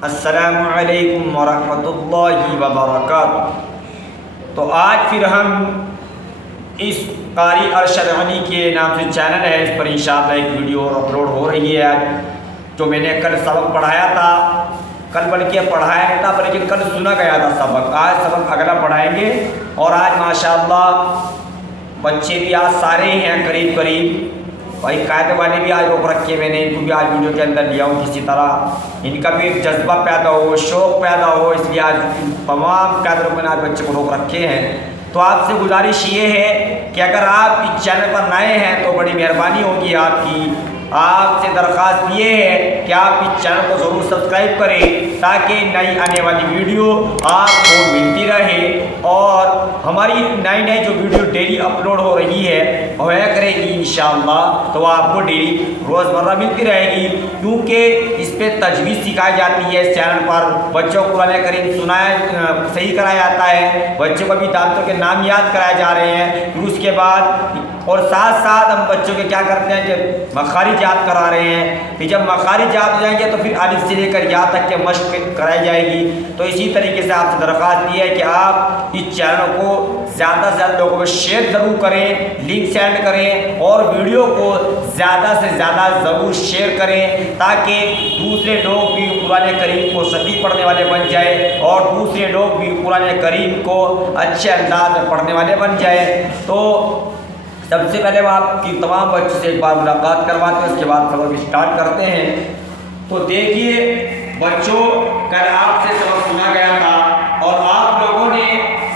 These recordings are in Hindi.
अस्सलामु अलैकुम वरहमतुल्लाहि वबरकातुहू। तो आज फिर हम इस कारी अरशद गनी के नाम से चैनल है, इस पर इंशाअल्लाह एक वीडियो अपलोड हो रही है। जो मैंने कल सबक पढ़ाया था, कल बल्कि पढ़ाया नहीं था बल्कि कल सुना गया था सबक, आज सबक अगला पढ़ाएंगे। और आज माशाअल्लाह बच्चे भी आज सारे हैं करीब करीब, भाई कायदे वाले भी आज रोक रखे मैंने, इनको भी आज वीडियो के अंदर लिया हूँ। किसी तरह इनका भी एक जज्बा पैदा हो, शौक़ पैदा हो, इसलिए आज तमाम कायदों में आज बच्चे को रोक रखे हैं। तो आपसे गुजारिश ये है कि अगर आप इस चैनल पर नए हैं तो बड़ी मेहरबानी होगी आपकी। आपसे दरख्वास्त ये है कि आप इस चैनल को ज़रूर सब्सक्राइब करें ताकि नई आने वाली वीडियो आपको मिलती रहे। और हमारी नई नई जो वीडियो डेली अपलोड हो रही है होया करेगी इंशाअल्लाह, तो आपको डेली रोज़मर्रा मिलती रहेगी, क्योंकि इस पर तजवीज़ सिखाई जाती है। इस चैनल पर बच्चों को कुरान करीम सुनाया सही कराया जाता है, बच्चों को भी दांतों के नाम याद कराए जा रहे हैं। फिर उसके बाद और साथ साथ हम बच्चों के क्या करते हैं कि मखारिज याद करा रहे हैं। फिर जब मखारिज याद हो जाएंगे तो फिर अलिफ से लेकर या तक के मश्क कराई जाएगी। तो इसी तरीके से आपसे दरख्वास्त ये है कि आप इस चैनल को ज़्यादा से ज़्यादा लोगों को शेयर ज़रूर करें, लिंक सेंड करें और वीडियो को ज़्यादा से ज़्यादा ज़रूर शेयर करें ताकि दूसरे लोग भी कुरान करीम को सही पढ़ने वाले बन जाए और दूसरे लोग भी कुरान करीम को अच्छे अंदाज में पढ़ने वाले बन जाए। तो सबसे पहले हम आपकी तमाम बच्चों से एक बार मुलाकात करवाते हैं, उसके बाद सबक स्टार्ट करते हैं। तो देखिए बच्चों, कल आपसे सबक सुना गया था और आप लोगों ने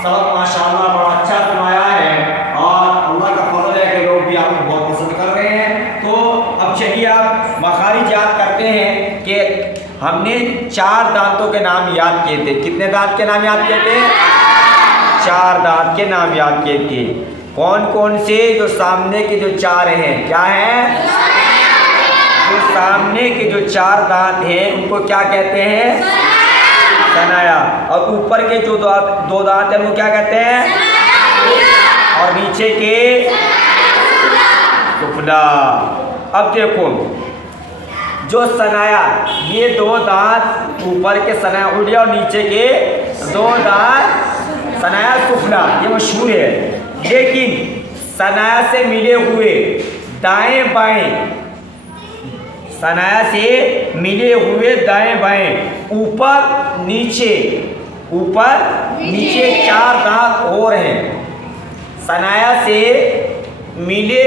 सबक माशाअल्लाह बड़ा अच्छा सुनाया है और अल्लाह का फजल है कि लोग भी आपको बहुत पसंद कर रहे हैं। तो अब चलिए आप मखारिज याद करते हैं कि हमने 4 दांतों के नाम याद किए थे। कितने दांत के नाम याद किए थे? 4 दांत के नाम याद किए थे। कौन कौन से? जो सामने के जो 4 हैं, क्या हैं? जो सामने के जो 4 दांत हैं उनको क्या कहते हैं? सनाया। और ऊपर के जो 2 दांत हैं वो क्या कहते हैं? और नीचे के सुफला। अब देखो जो सनाया, ये 2 दांत ऊपर के सनाया उड़ गया और नीचे के 2 दांत सनाया सुफला, ये मशहूर है। लेकिन सनाया से मिले हुए दाएं बाएं, सनाया से मिले हुए दाएं बाएं ऊपर नीचे 4 दांत और हैं। सनाया से मिले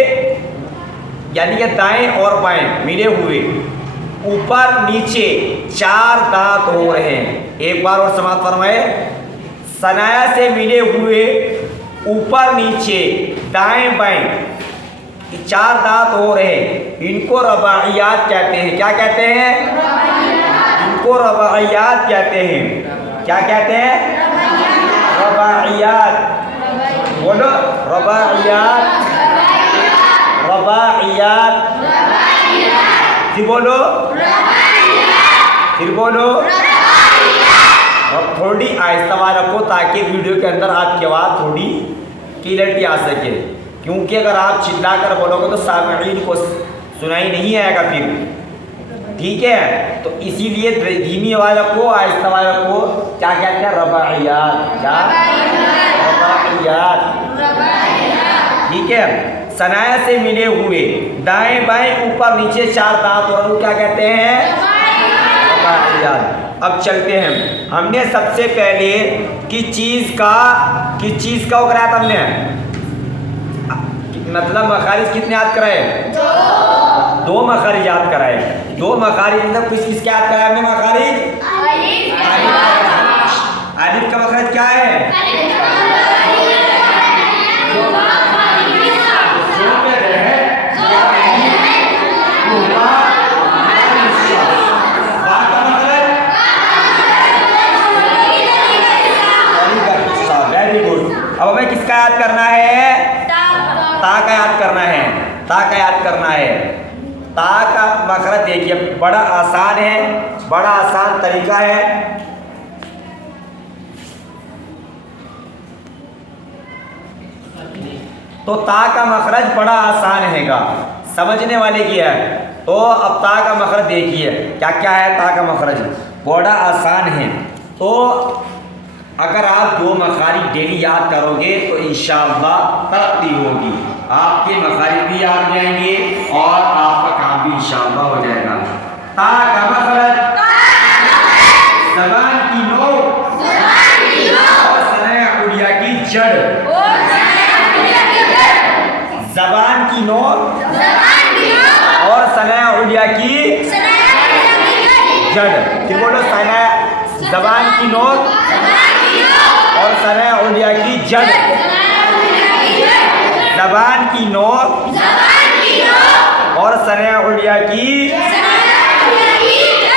यानी कि दाएं और बाएं मिले हुए ऊपर नीचे 4 दांत और हैं। एक बार और समाप्त फरमाए। सनाया से मिले हुए ऊपर नीचे दाएं बाएं 4 दांत और हैं, इनको रबाइयात कहते हैं। क्या कहते हैं? इनको रबाइयात कहते हैं। क्या कहते हैं? रबाइयात। बोलो रबाइयात, रबाइयात। फिर बोलो, फिर बोलो। और थोड़ी आहिस्ता आवाज़ रखो ताकि वीडियो के अंदर आपकी आवाज़ थोड़ी क्लियरिटी आ सके, क्योंकि अगर आप चिल्ला कर बोलोगे तो सामईन को सुनाई नहीं आएगा फिर। ठीक है, तो इसीलिए धीमी आवाज़ रखो, आहिस्ता आवाज़ रखो। क्या कहते हैं? रबाइयात। क्या? रबाइयात। ठीक है। सनाया से मिले हुए दाएं बाएं ऊपर नीचे 4 दांत और क्या कहते हैं? रबाइयात। अब चलते हैं। हमने सबसे पहले किस चीज़ का वो कराया था हमने, मतलब मखारिज कितने याद कराए? 2 मखारिज याद कराए। 2 मखारिज मतलब किसके याद कराए हमने? मखारिज अलिफ का मखरज क्या है? अब हमें किसका याद करना है? ता का याद करना है। ता का याद करना है। ता का मखरज देखिए बड़ा आसान है, बड़ा आसान तरीका है। तो ता का मखरज बड़ा आसान हैगा, समझने वाले की है। तो अब ता का मखरज देखिए क्या क्या है। ता का मखरज बड़ा आसान है। तो अगर आप 2 मखारिज डेली याद करोगे तो इंशाअल्लाह तरक्की होगी, आपके मखारिज भी याद जाएंगे और आपका काम भी इंशाअल्लाह हो जाएगा। ता का मखरज, ज़बान की नोक और सनाए उलिया की जड़। ज़बान की नोक और सनाए उलिया की जड़। कि बोलो ज़बान की नोक और सनाए उलिया की जड़। ज़बान की नोक और सनाए उलिया की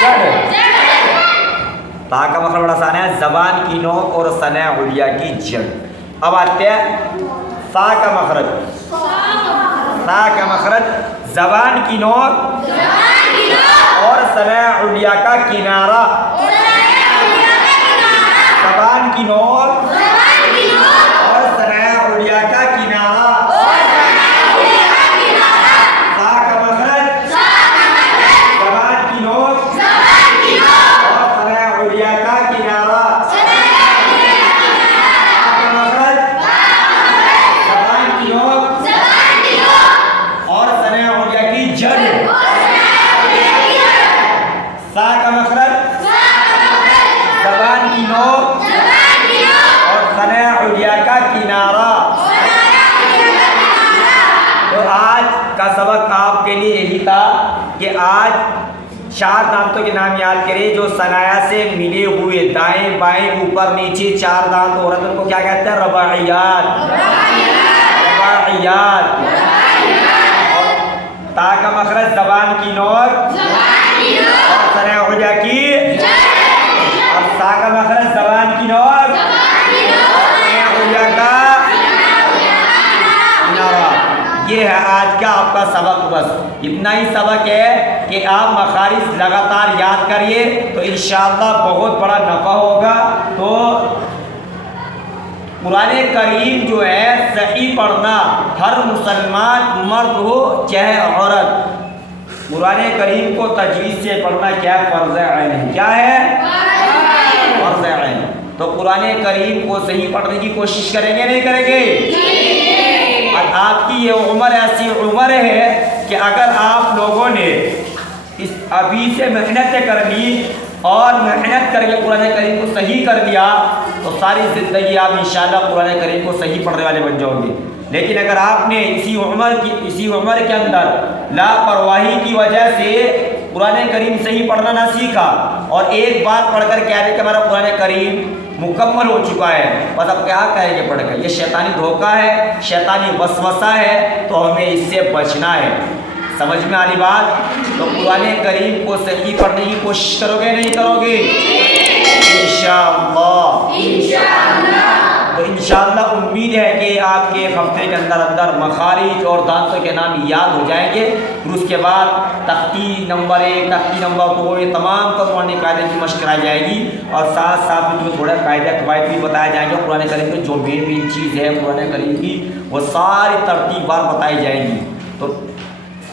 जड़। ता का मतलब बड़ा आसान है, ज़बान की नोक और सनाए उलिया की जड़। अब आते हैं सा का मखरज। सा का मखरज, ज़बान की नोक और सनाए उलिया का किनारा। ज़बान की नोक और सनाए उलिया का किनारा। सा का मखरज, ज़बान की नोक और सनाए उलिया का किनारा। सा का मखरज, ज़बान की नोक और सनाए उलिया की जड़। सा का मखरज, ज़बान की नोक और सनाए उलिया का किनारा। तो आज का सबक आपके लिए यही था कि आज 4 दांतों के नाम याद करें जो सनाया से मिले हुए, दाएं बाएं ऊपर नीचे 4 दांत हो रहे हैं, उनको क्या कहते हैं? रबाइयात। रबाइयात। और ता का मखरज, ज़बान की नोक और सनाए उलिया की, और सा का मखरज, ज़बान की नोक और सनाए उलिया का किनारा। ये है आज का आपका सबक। बस इतना ही सबक है कि आप मखारिज लगातार याद करिए तो इंशाअल्लाह बहुत बड़ा नफ़ा होगा। तो कुरान करीम जो है सही पढ़ना हर मुसलमान, मर्द हो चाहे औरत, कुरान करीम को तजवीज़ से पढ़ना क्या फ़र्ज़ ऐन है? क्या है? फ़र्ज़ ऐन। तो कुरान करीम को सही पढ़ने की कोशिश करेंगे, नहीं करेंगे? और आपकी ये उम्र ऐसी उम्र है कि अगर आप लोगों ने इस अभी से मेहनत करनी और मेहनत करके कुरान करीम को सही कर दिया तो सारी ज़िंदगी आप इंशाअल्लाह कुरान करीम को सही पढ़ने वाले बन जाओगे। लेकिन अगर आपने इसी उम्र के अंदर लापरवाही की वजह से कुरान करीम सही पढ़ना ना सीखा और एक बार पढ़कर कह रहे कि हमारा कुरान करीम मुकम्मल हो चुका है, बस अब क्या कहेंगे पढ़कर? ये शैतानी धोखा है, शैतानी वसवसा है, तो हमें इससे बचना है। समझ में आ रही बात? तो कुरान करीम को सही पढ़ने की कोशिश करोगे, नहीं करोगे? इंशाअल्लाह। तो इंशाअल्लाह उम्मीद है कि आपके एक हफ्ते के अंदर अंदर मखारिज और दांतों के नाम याद हो जाएंगे। फिर उसके बाद तख्ती नंबर 1, तख्ती नंबर 2, ये तमाम कुरानी कायदे की मशक़ कराई जाएगी और साथ साथ जो थोड़े कायदे कवायद भी बताए जाएंगे। कुरान करीम की जो मेन चीज़ है कुरान करीम की, वो सारी तरतीबवार बताई जाएंगी। तो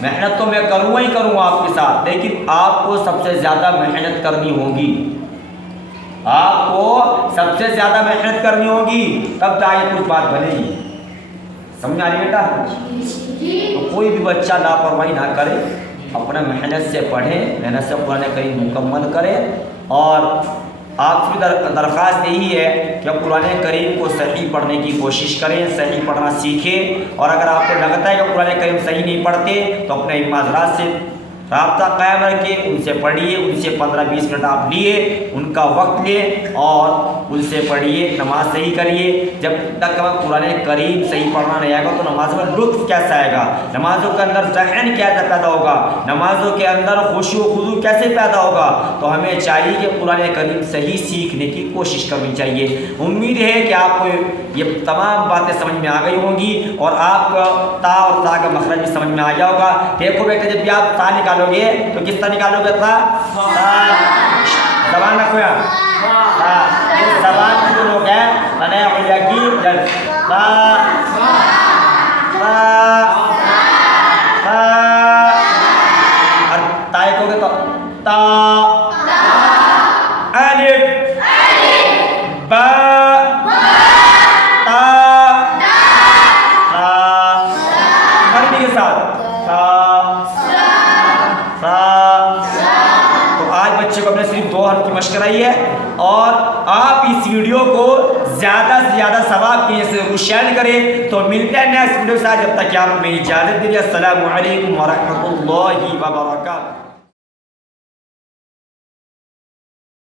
मेहनत तो मैं करूँगा ही करूँगा आपके साथ, लेकिन आपको सबसे ज़्यादा मेहनत करनी होगी। आपको सबसे ज़्यादा मेहनत करनी होगी, तब जाके कुछ बात बनेगी। समझ आ रही बेटा? तो कोई भी बच्चा लापरवाही ना करे, अपना मेहनत से पढ़े, मेहनत से कुरान करीम मुकम्मल करे। और आपकी दरख्वास्त यही है कि आप कुरान करीम को सही पढ़ने की कोशिश करें, सही पढ़ना सीखें। और अगर आपको लगता है कि कुरान करीम सही नहीं पढ़ते तो अपने इमाम हज़रात से राब्ता कायम रखें, उनसे पढ़िए, उनसे 15-20 मिनट आप लिए, उनका वक्त लें और उनसे पढ़िए, नमाज सही करिए। जब तक कुरान करीम सही पढ़ना नहीं आएगा तो नमाज में लुत्फ़ कैसे आएगा, नमाज़ों के अंदर ज़हन कैसे पैदा होगा, नमाज़ों के अंदर खुशू खुजू कैसे पैदा होगा। तो हमें चाहिए कि कुरान करीम सही सीखने की कोशिश करनी चाहिए। उम्मीद है कि आपको ये तमाम बातें समझ में आ गई होंगी और आपका ता और ता का मखरज भी समझ में आ गया होगा। देखो बेटे, जब भी आप ता निकालोगे तो किस तरह निकालोगे? ज़बान रखो यार, इस ज़बान की जो लोग हैं मैंने उलिया की जड़ और ताए कहोगे तो ता अलिफ बा ता के साथ तो आज बच्चे को अपने सिर्फ 2 हर्फ की मशक कराई है और आप इस वीडियो को ज़्यादा से ज़्यादा सवाब के लिए जरूर शेयर करें। तो मिलते हैं नेक्स्ट वीडियो के साथ, जब तक कि आप हमें इजाज़त दीजिए। अस्सलामु अलैकुम व रहमतुल्लाहि व बरकातहू।